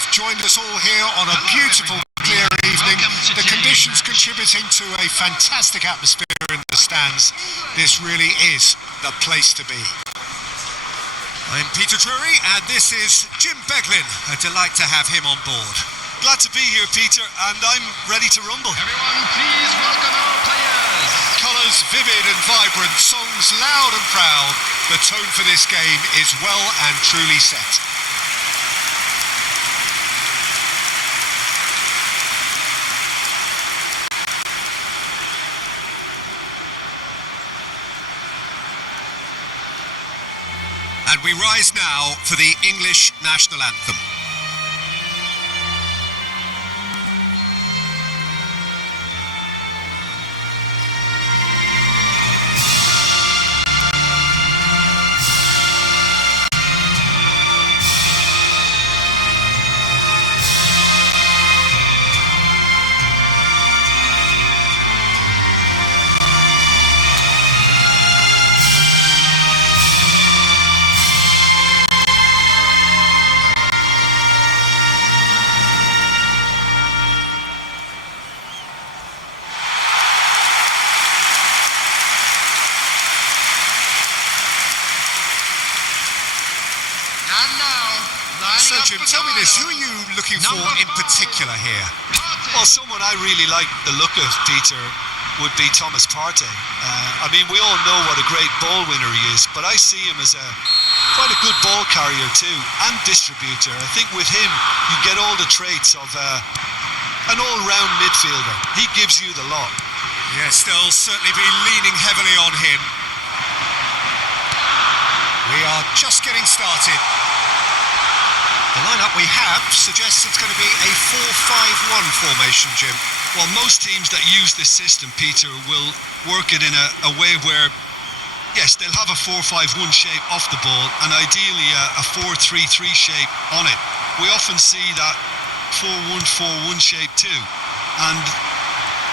have joined us all here on a beautiful, clear evening. The conditions contributing to a fantastic atmosphere in the stands. This really is the place to be. I'm Peter Drury, and this is Jim Beglin. A delight to have him on board. Glad to be here, Peter, and I'm ready to rumble. Everyone, please welcome our players. Colours vivid and vibrant, songs loud and proud. The tone for this game is well and truly set. And we rise now for the English national anthem. So Jim, tell me this, who are you looking for in particular here? Well, someone I really like the look of, Peter, would be Thomas Partey. I mean, we all know what a great ball winner he is, but I see him as quite a good ball carrier too, and distributor. I think with him, you get all the traits of an all-round midfielder. He gives you the lot. Yes, they'll certainly be leaning heavily on him. We are just getting started. The lineup we have suggests it's going to be a 4-5-1 formation, Jim. Well, most teams that use this system, Peter, will work it in a way where, yes, they'll have a 4-5-1 shape off the ball and ideally a 4-3-3 shape on it. We often see that 4-1-4-1 shape too, and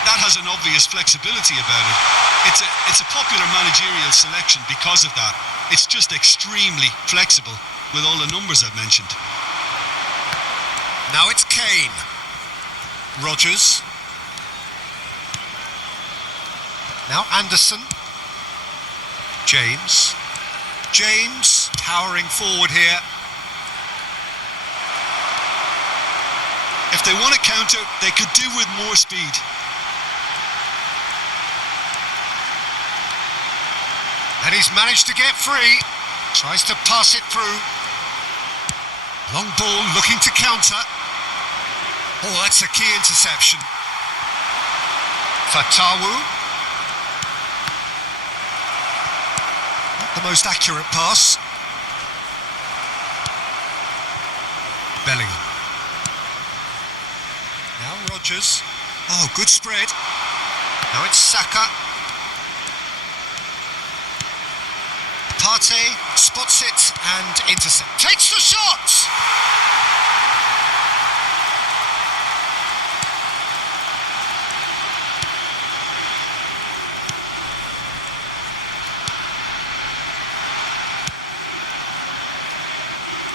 that has an obvious flexibility about it. It's a popular managerial selection because of that. It's just extremely flexible with all the numbers I've mentioned. Now it's Kane. Rodgers. Now Anderson. James. James powering forward here. If they want to counter, they could do with more speed. And he's managed to get free. Tries to pass it through. Long ball looking to counter. Oh, that's a key interception. Fatawu. Not the most accurate pass. Bellingham. Now Rodgers. Oh, good spread. Now it's Saka. Partey spots it and intercepts. Takes the shot!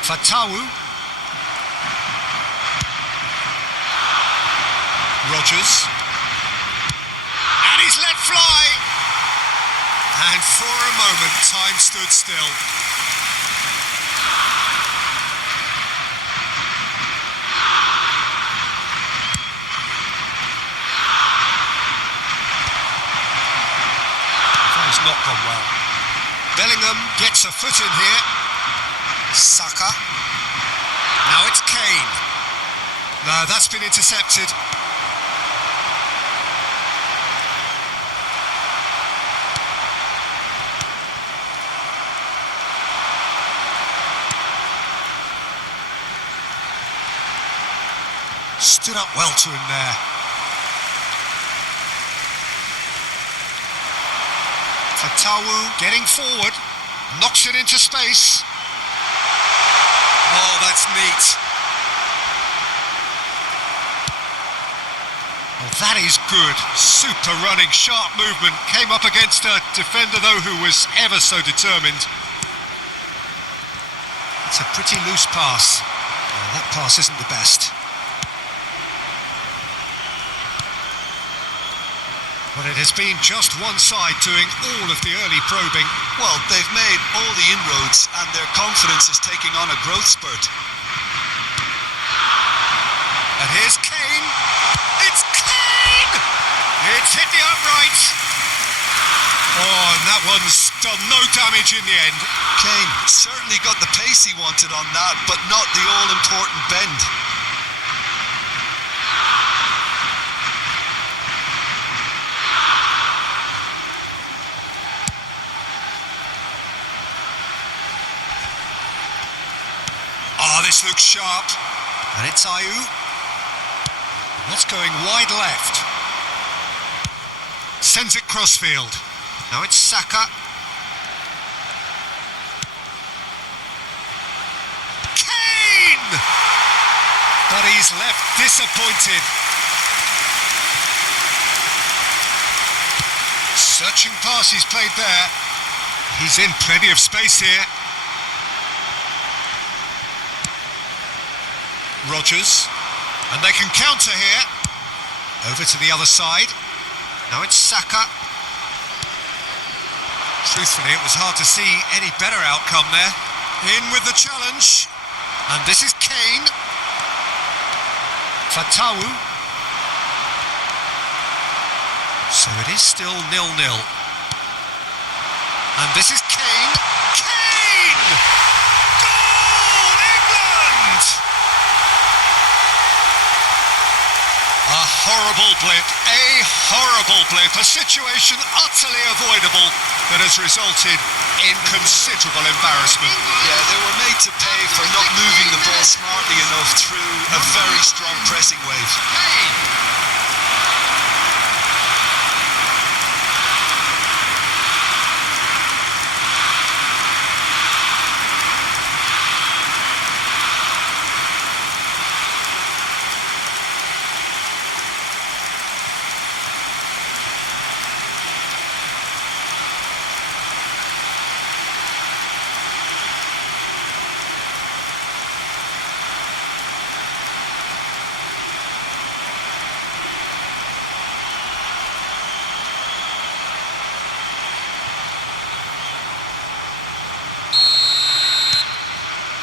Fatawu. Rodgers. And he's let fly! And for a moment, time stood still. That has not gone well. Bellingham gets a foot in here. Saka. Now it's Kane. No, that's been intercepted. Stood up well to him there. Fatawu getting forward, knocks it into space. Oh, that's neat. Oh, that is good. Super running, sharp movement. Came up against a defender, though, who was ever so determined. It's a pretty loose pass. That pass isn't the best. But it has been just one side doing all of the early probing. Well, they've made all the inroads and their confidence is taking on a growth spurt. And here's Kane. It's Kane! It's hit the uprights. Oh, and that one's done no damage in the end. Kane certainly got the pace he wanted on that, but not the all-important bend. Oh, this looks sharp. And it's Ayew. That's going wide left. Sends it crossfield. Now it's Saka. Kane! But he's left disappointed. Searching pass he's played there. He's in plenty of space here. Rodgers, and they can counter here. Over to the other side. Now it's Saka. Truthfully, it was hard to see any better outcome there. In with the challenge. And this is Kane. Fatawu. So it is still 0-0. And this is Kane. Kane! Goal, England! A horrible blip, a situation utterly avoidable that has resulted in considerable embarrassment. Yeah, they were made to pay for not moving the ball smartly enough through a very strong pressing wave.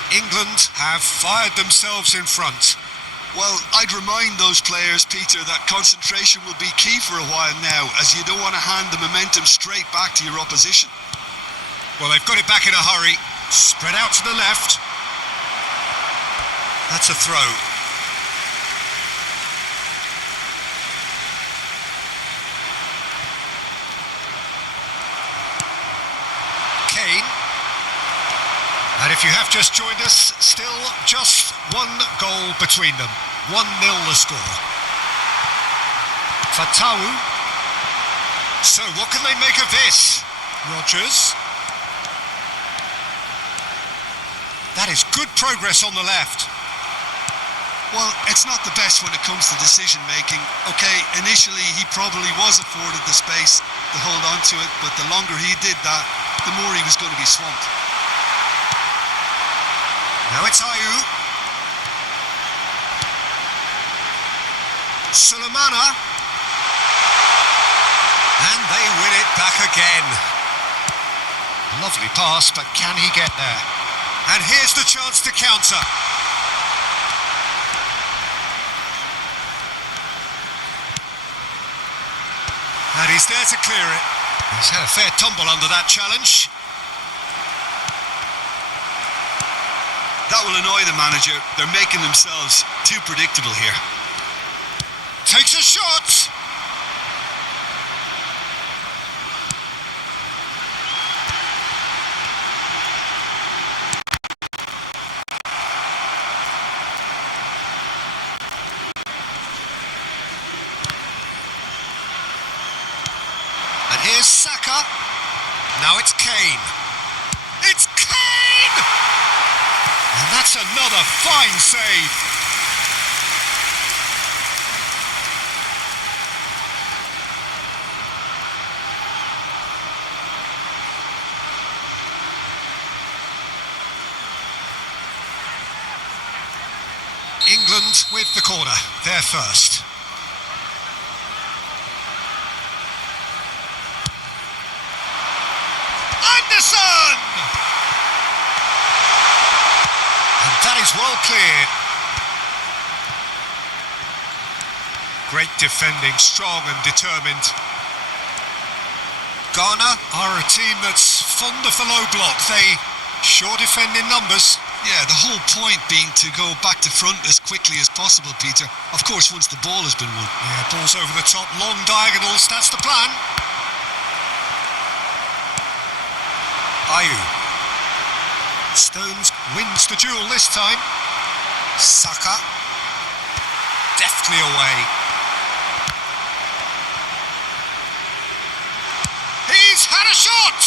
England have fired themselves in front. Well, I'd remind those players, Peter, that concentration will be key for a while now, as you don't want to hand the momentum straight back to your opposition. Well, they've got it back in a hurry. Spread out to the left. That's a throw. Kane. And if you have just joined us, still just one goal between them. 1-0 the score. Fatawu. So what can they make of this? Rodgers. That is good progress on the left. Well, it's not the best when it comes to decision making. Okay, initially he probably was afforded the space to hold on to it, but the longer he did that, the more he was going to be swamped. Now it's Ayew. Sulemana. And they win it back again. Lovely pass, but can he get there? And here's the chance to counter. And he's there to clear it. He's had a fair tumble under that challenge. That will annoy the manager. They're making themselves too predictable here. Takes a shot. And here's Saka. Now it's Kane. It's Kane! And that's another fine save. England with the corner, their first. Anderson! And that is well cleared. Great defending, strong and determined. Ghana are a team that's fond of the low block. They sure defend in numbers. Yeah, the whole point being to go back to front as quickly as possible, Peter. Of course, once the ball has been won. Yeah, balls over the top, long diagonals, that's the plan. Ayew. Stones wins the duel this time. Saka. Deftly away. He's had a shot!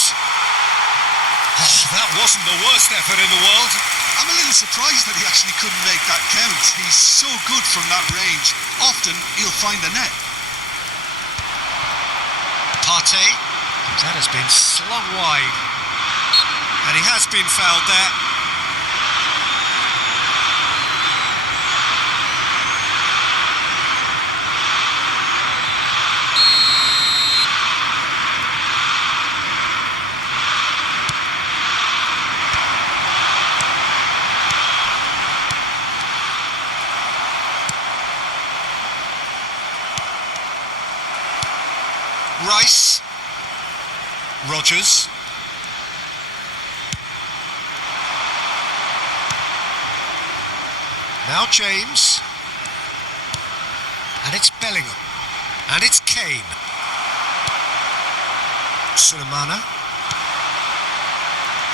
Oh, that wasn't the worst effort in the world. I'm a little surprised that he actually couldn't make that count. He's so good from that range. Often he'll find the net. Partey. That has been slung wide. And he has been fouled there. Rice. Rodgers. Now James. And it's Bellingham. And it's Kane. Sulemana.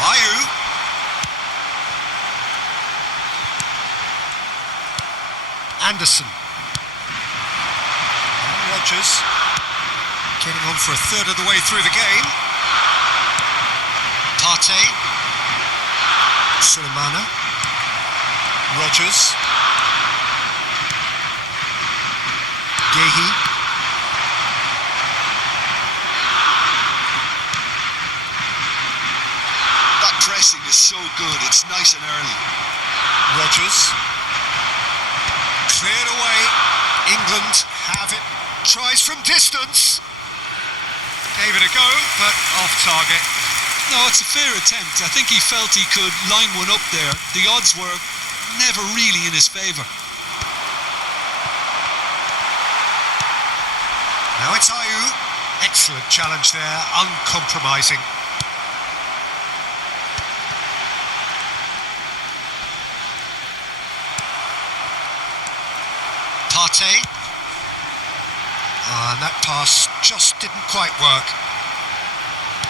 Ayew. Anderson. And Rodgers. Getting on for a third of the way through the game. Partey. Sulemana. Rodgers. Gehi. That pressing is so good, it's nice and early. Rodgers. Cleared away. England have it. Tries from distance. Gave it a go, but off target. No, it's a fair attempt. I think he felt he could line one up there. The odds were never really in his favour. Now it's Ayew. Excellent challenge there, uncompromising. Partey. And that pass just didn't quite work.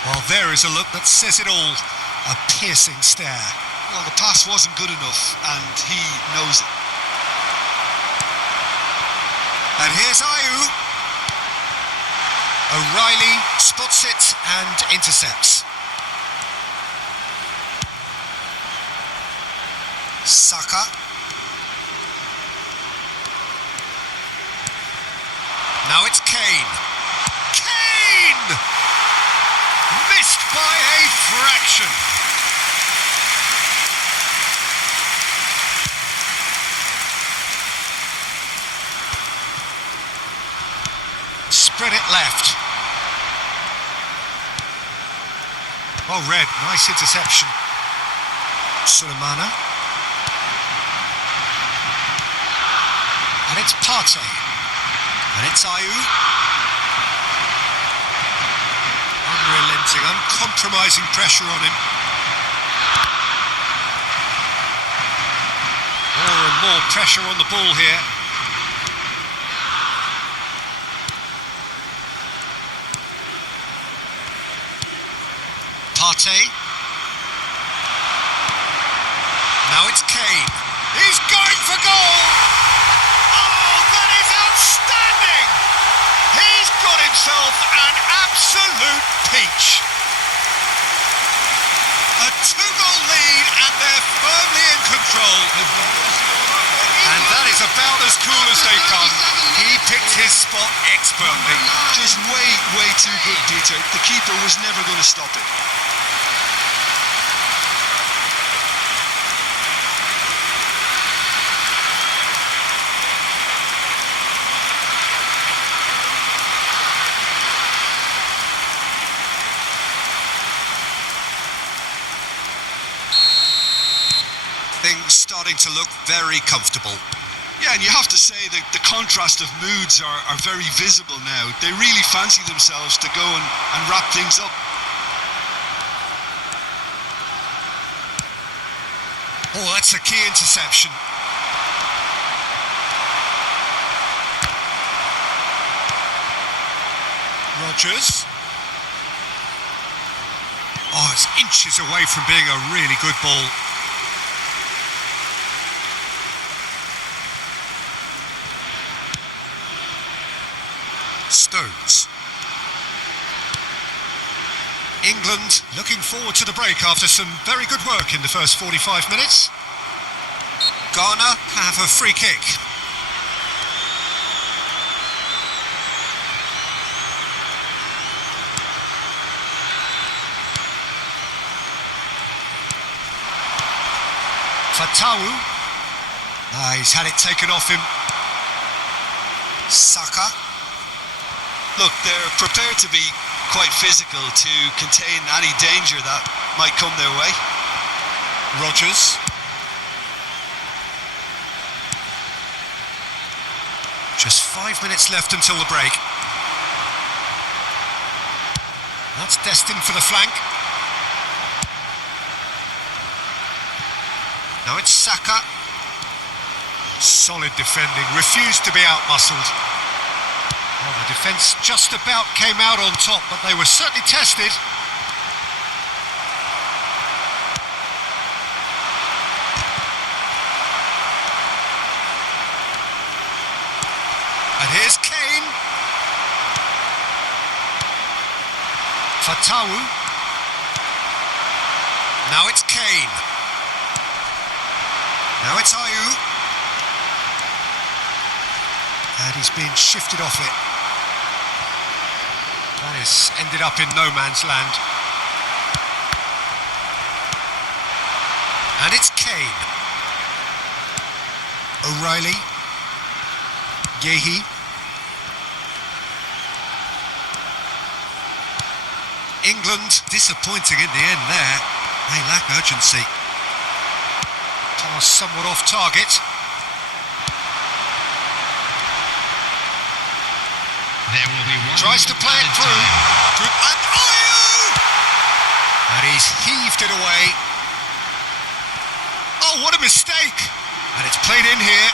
Well, there is a look that says it all. A piercing stare. Well, the pass wasn't good enough, and he knows it. And here's Ayew. O'Reilly spots it and intercepts. Saka. Now it's Kane. Kane! Missed by a fraction. Spread it left. Oh, Red, nice interception. Sulemana. And it's Partey. And it's Ayew. Unrelenting, uncompromising pressure on him. More and more pressure on the ball here. Partey. Now it's Kane. He's going for goal! Oh, that is outstanding! He's got himself an absolute peach. A 2-goal lead and they're firmly in control. And that is about as cool as they come. He picked his spot expertly. Just way too good, Peter. The keeper was never going to stop it. starting to look very comfortable. Yeah, and you have to say that the contrast of moods are very visible now. They really fancy themselves to go and wrap things up. Oh, that's a key interception. Rodgers. Oh, it's inches away from being a really good ball. Stones. England looking forward to the break after some very good work in the first 45 minutes. Ghana have a free kick. Fatawu. He's had it taken off him. Saka. Look, they're prepared to be quite physical to contain any danger that might come their way. Rodgers. Just 5 minutes left until the break. That's destined for the flank. Now it's Saka. Solid defending, refused to be out-muscled. Well, the defence just about came out on top, but they were certainly tested. And here's Kane. Fatawu. Now it's Kane. Now it's Ayew. And he's been shifted off it. That has ended up in no man's land. And it's Kane. O'Reilly. Yehi. England disappointing in the end there. They lack urgency. Pass somewhat off target. There will be one. Tries to play it through. Time. And Ayew! And he's heaved it away. Oh, what a mistake! And it's played in here.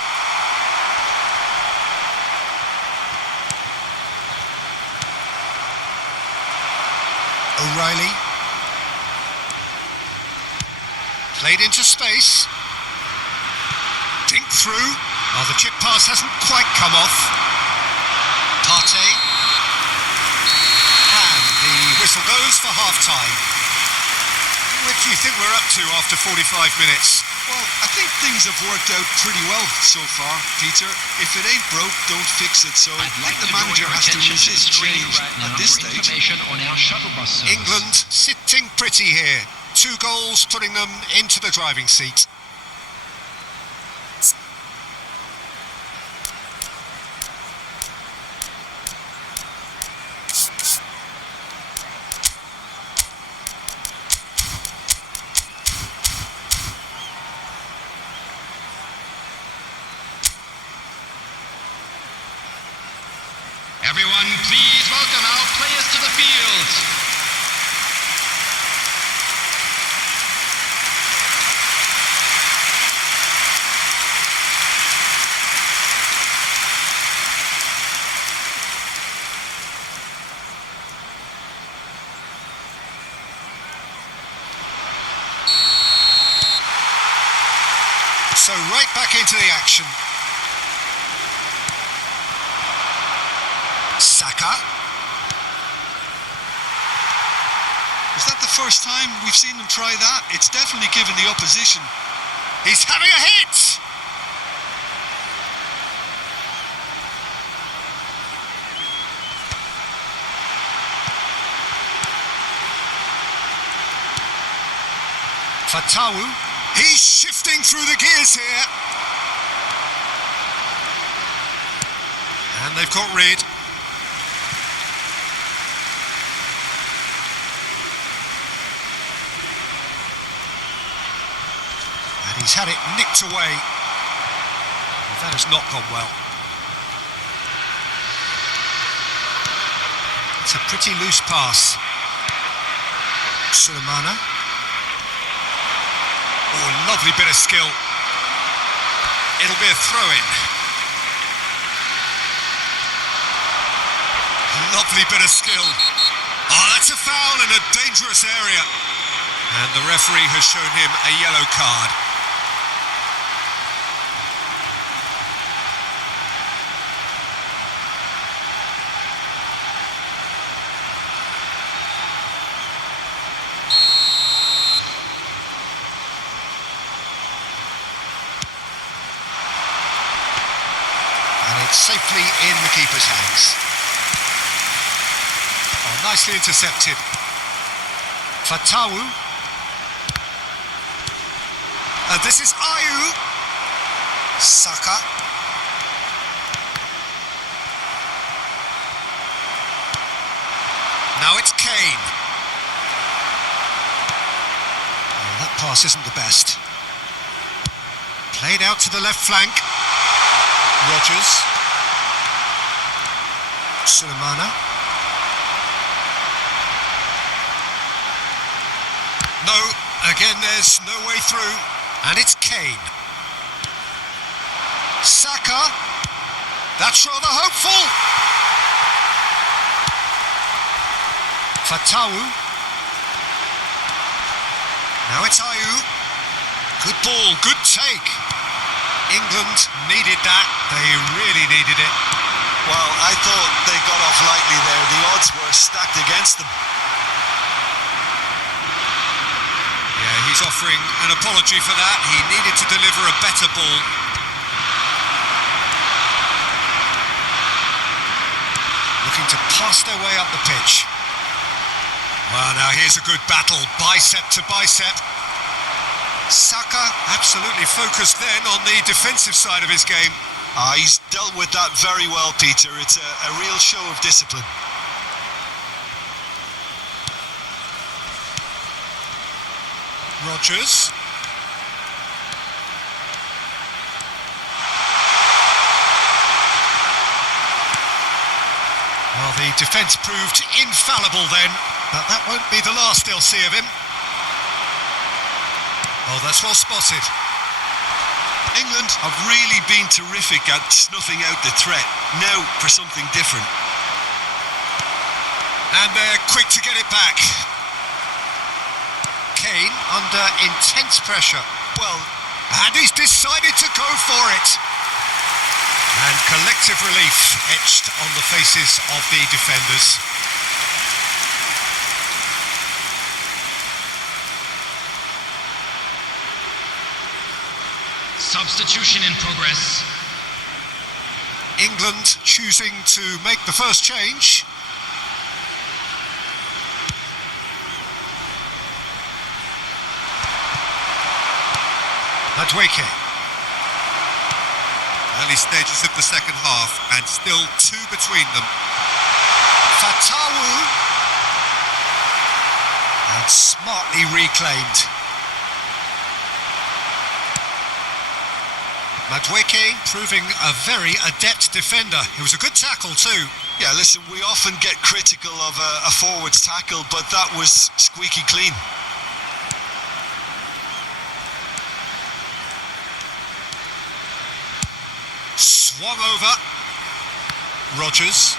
O'Reilly. Played into space. Dink through. Oh, the chip pass hasn't quite come off. Partey. And the whistle goes for half-time. What do you think we're up to after 45 minutes? Well, I think things have worked out pretty well so far, Peter. If it ain't broke, don't fix it. So I think the manager has to resist change at this stage. On our shuttle bus service. England sitting pretty here. 2 goals putting them into the driving seat. Everyone, please welcome our players to the field. So right back into the action. Saka. Is that the first time we've seen them try that? It's definitely given the opposition. He's having a hit! Fatawu. He's shifting through the gears here. And they've got rid. He's had it nicked away. That has not gone well. It's a pretty loose pass. Sulemana. Oh, lovely bit of skill. It'll be a throw-in. Lovely bit of skill. Oh, that's a foul in a dangerous area. And the referee has shown him a yellow card. And it's safely in the keeper's hands. Oh, nicely intercepted. Fatawu. And this is Ayew. Saka. Now it's Kane. Oh, that pass isn't the best. Played out to the left flank. Rodgers. Sulemana. No, again there's no way through. And it's Kane. Saka. That's rather hopeful. Fatawu. Now it's Ayew. Good ball, good take. England needed that. They really needed it. Well, I thought they got off lightly there. The odds were stacked against them. Yeah, he's offering an apology for that. He needed to deliver a better ball. Looking to pass their way up the pitch. Well, now here's a good battle, bicep to bicep. Saka absolutely focused then on the defensive side of his game. He's dealt with that very well, Peter. It's a real show of discipline. Rodgers. Well, the defence proved infallible then, but that won't be the last they'll see of him. Oh, that's well spotted. England have really been terrific at snuffing out the threat. Now for something different. And they're quick to get it back. Kane under intense pressure. Well, and he's decided to go for it. And collective relief etched on the faces of the defenders. Substitution in progress. England choosing to make the first change. Madueke. Early stages of the second half and still two between them. Fatawu. And smartly reclaimed. Madueke proving a very adept defender. It was a good tackle too. Yeah, listen, we often get critical of a forward's tackle, but that was squeaky clean. Swung over. Rodgers.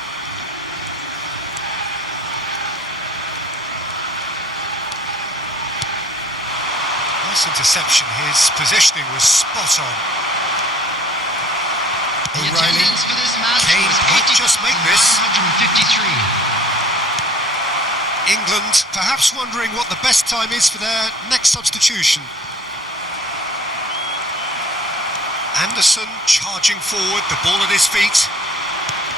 Nice interception. His positioning was spot on. The O'Reilly. attendance for this match Kane was might just make this. 853. England perhaps wondering what the best time is for their next substitution. Anderson charging forward, the ball at his feet.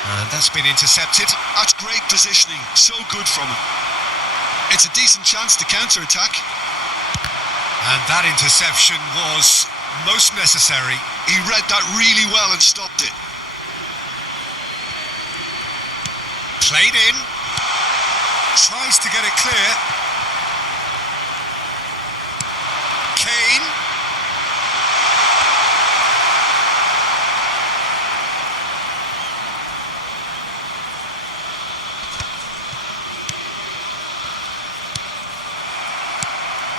And that's been intercepted. That's great positioning, so good from him. It's a decent chance to counter-attack. And that interception was most necessary. He read that really well and stopped it. Played in. Tries to get it clear. Kane.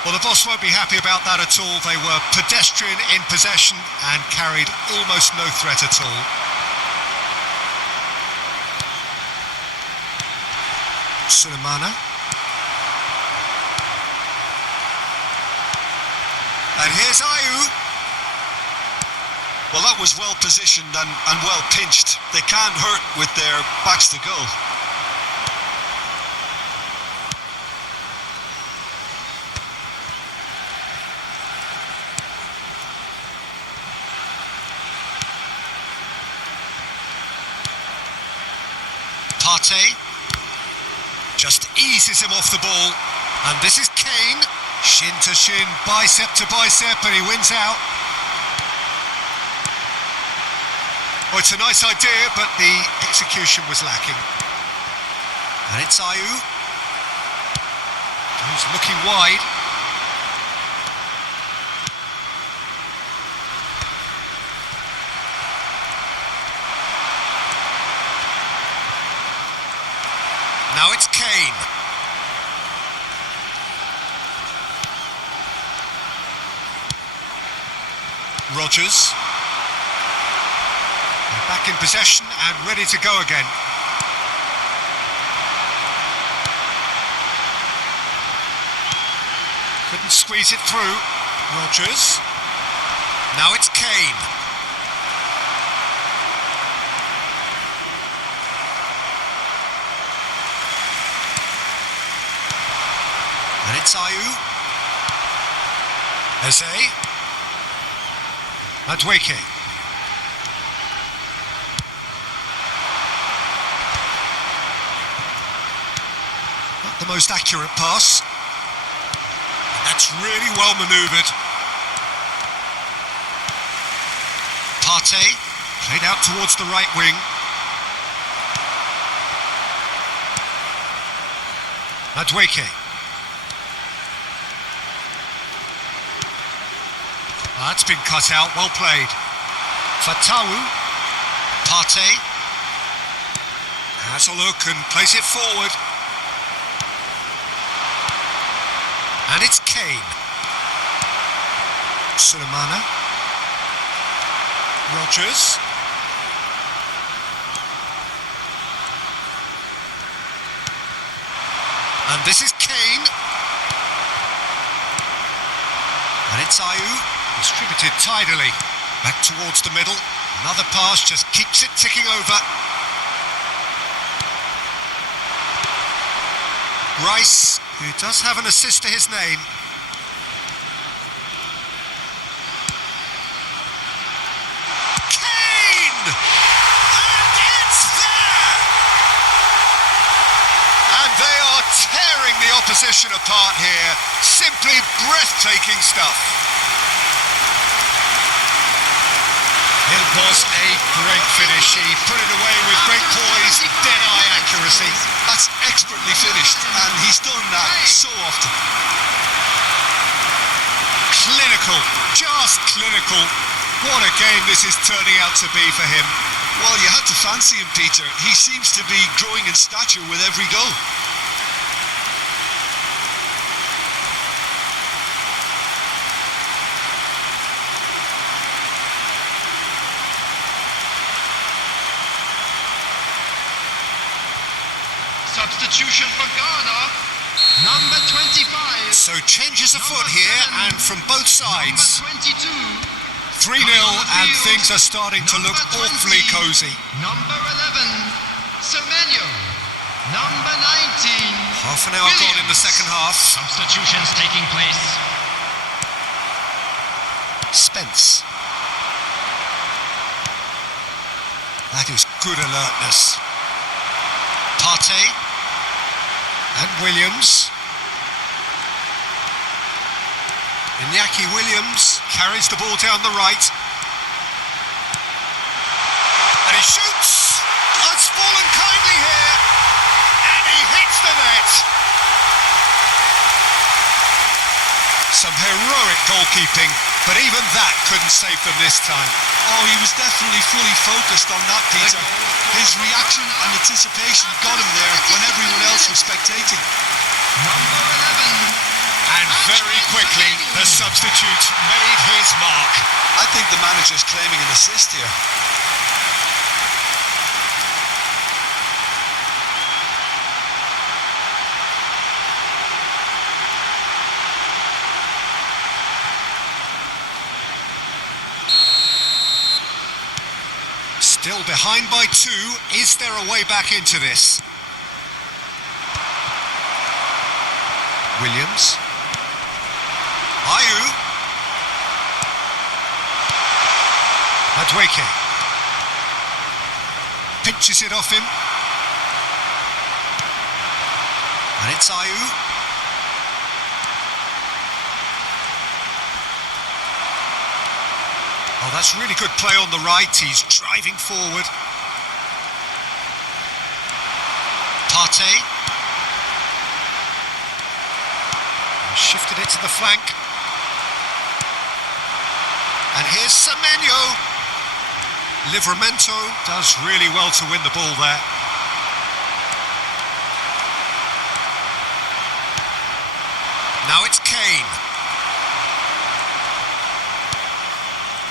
Well, the boss won't be happy about that at all. They were pedestrian in possession and carried almost no threat at all. Sulemana. And here's Ayew. Well, that was well positioned and well pinched. They can't hurt with their backs to goal. Partey just eases him off the ball, and this is Kane, shin to shin, bicep to bicep, and he wins out. Oh, it's a nice idea, but the execution was lacking. And it's Ayew, who's looking wide. Now it's Kane. Rodgers. They're back in possession and ready to go again. Couldn't squeeze it through. Rodgers. Now it's Kane. And it's Ayew. Eze. Madueke. Not the most accurate pass. That's really well manoeuvred. Partey played out towards the right wing. Madueke. That's been cut out, well played. Fatawu. Partey has a look and plays it forward. And it's Kane. Sulemana. Rodgers. And this is Kane. And it's Ayew. Distributed tidily. Back towards the middle. Another pass just keeps it ticking over. Rice, who does have an assist to his name. Kane! And it's there! And they are tearing the opposition apart here. Simply breathtaking stuff. It was a great finish. He put it away with great poise, dead-eye accuracy. That's expertly finished, and he's done that so often. Clinical, just clinical. What a game this is turning out to be for him. Well, you had to fancy him, Peter. He seems to be growing in stature with every goal. Substitution for Ghana, number 25. So changes afoot here, and from both sides. Number 22. 3-0, and things are starting to look awfully cosy. Number 11, Semenyo. Number 19. Half an hour gone in the second half. Substitutions taking place. Spence. That is good alertness. Partey. And Williams. Iñaki Williams carries the ball down the right. And he shoots! It's fallen kindly here. And he hits the net. Some heroic goalkeeping, but even that couldn't save them this time. Oh, he was definitely fully focused on that, Peter. His reaction and anticipation got him there when everyone else was spectating. Number 11, And very quickly, the substitute made his mark. I think the manager's claiming an assist here. Still behind by 2. Is there a way back into this? Williams. Ayew. Madueke. Pinches it off him. And it's Ayew. Oh, that's really good play on the right. He's driving forward. Partey. Shifted it to the flank. And here's Semenyo. Livramento does really well to win the ball there. Now it's Kane.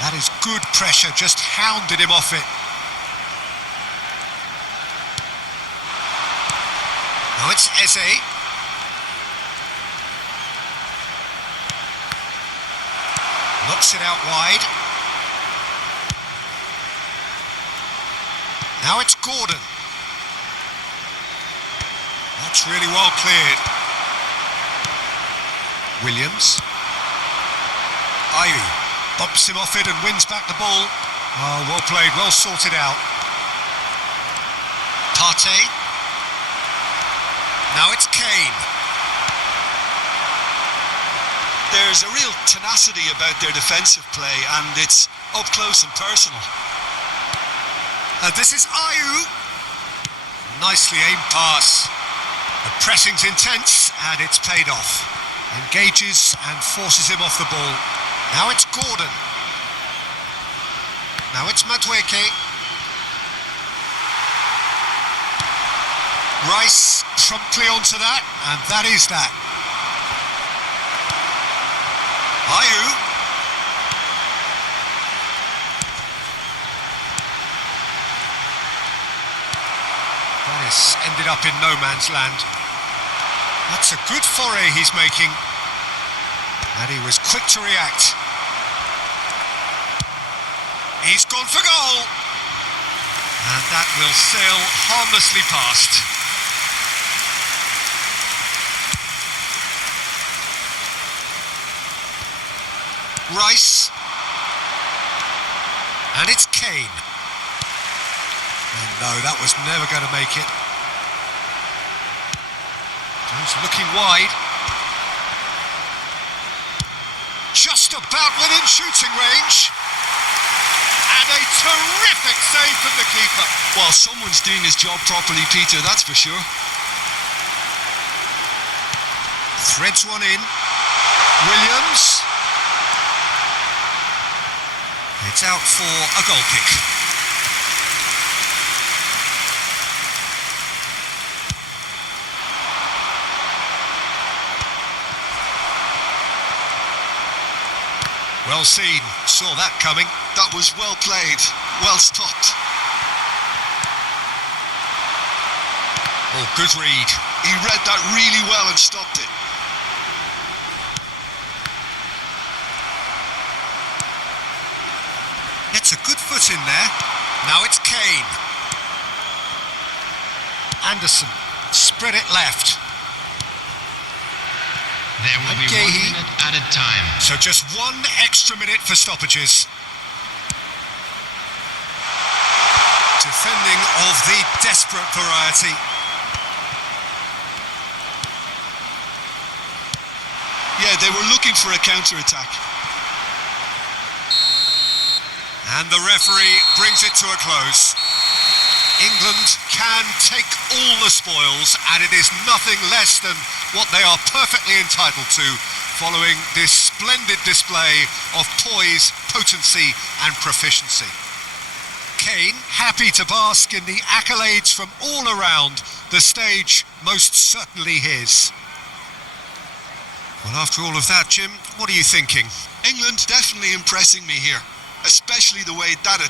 That is good pressure, just hounded him off it. Now it's Eze. Knocks it out wide. Now it's Gordon. That's really well cleared. Williams. Ayew bumps him off it and wins back the ball. Oh, well played, well sorted out. Partey. Now it's Kane. There's a real tenacity about their defensive play, and it's up close and personal. This is Ayew. Nicely aimed pass. The pressing's intense, and it's paid off. Engages and forces him off the ball. Now it's Gordon. Now it's Madueke. Rice promptly onto that, and that is that. Ayew. That has ended up in no man's land. That's a good foray he's making. And he was quick to react. He's gone for goal. And that will sail harmlessly past. Rice. And it's Kane. And no, that was never going to make it. He's looking wide. Just about within shooting range. And a terrific save from the keeper. Well, someone's doing his job properly, Peter, that's for sure. Threads one in. Williams. It's out for a goal kick. Well seen, saw that coming. That was well played, well stopped. Oh, good read. He read that really well and stopped it. Gets a good foot in there. Now it's Kane. Anderson, spread it left. There will be 1 minute added time. So just 1 extra minute for stoppages. Defending of the desperate variety. Yeah, they were looking for a counter-attack. And the referee brings it to a close. England can take all the spoils, and it is nothing less than what they are perfectly entitled to, following this splendid display of poise, potency and proficiency. Kane happy to bask in the accolades from all around, the stage most certainly his. Well, after all of that, Jim, what are you thinking? England definitely impressing me here, especially the way that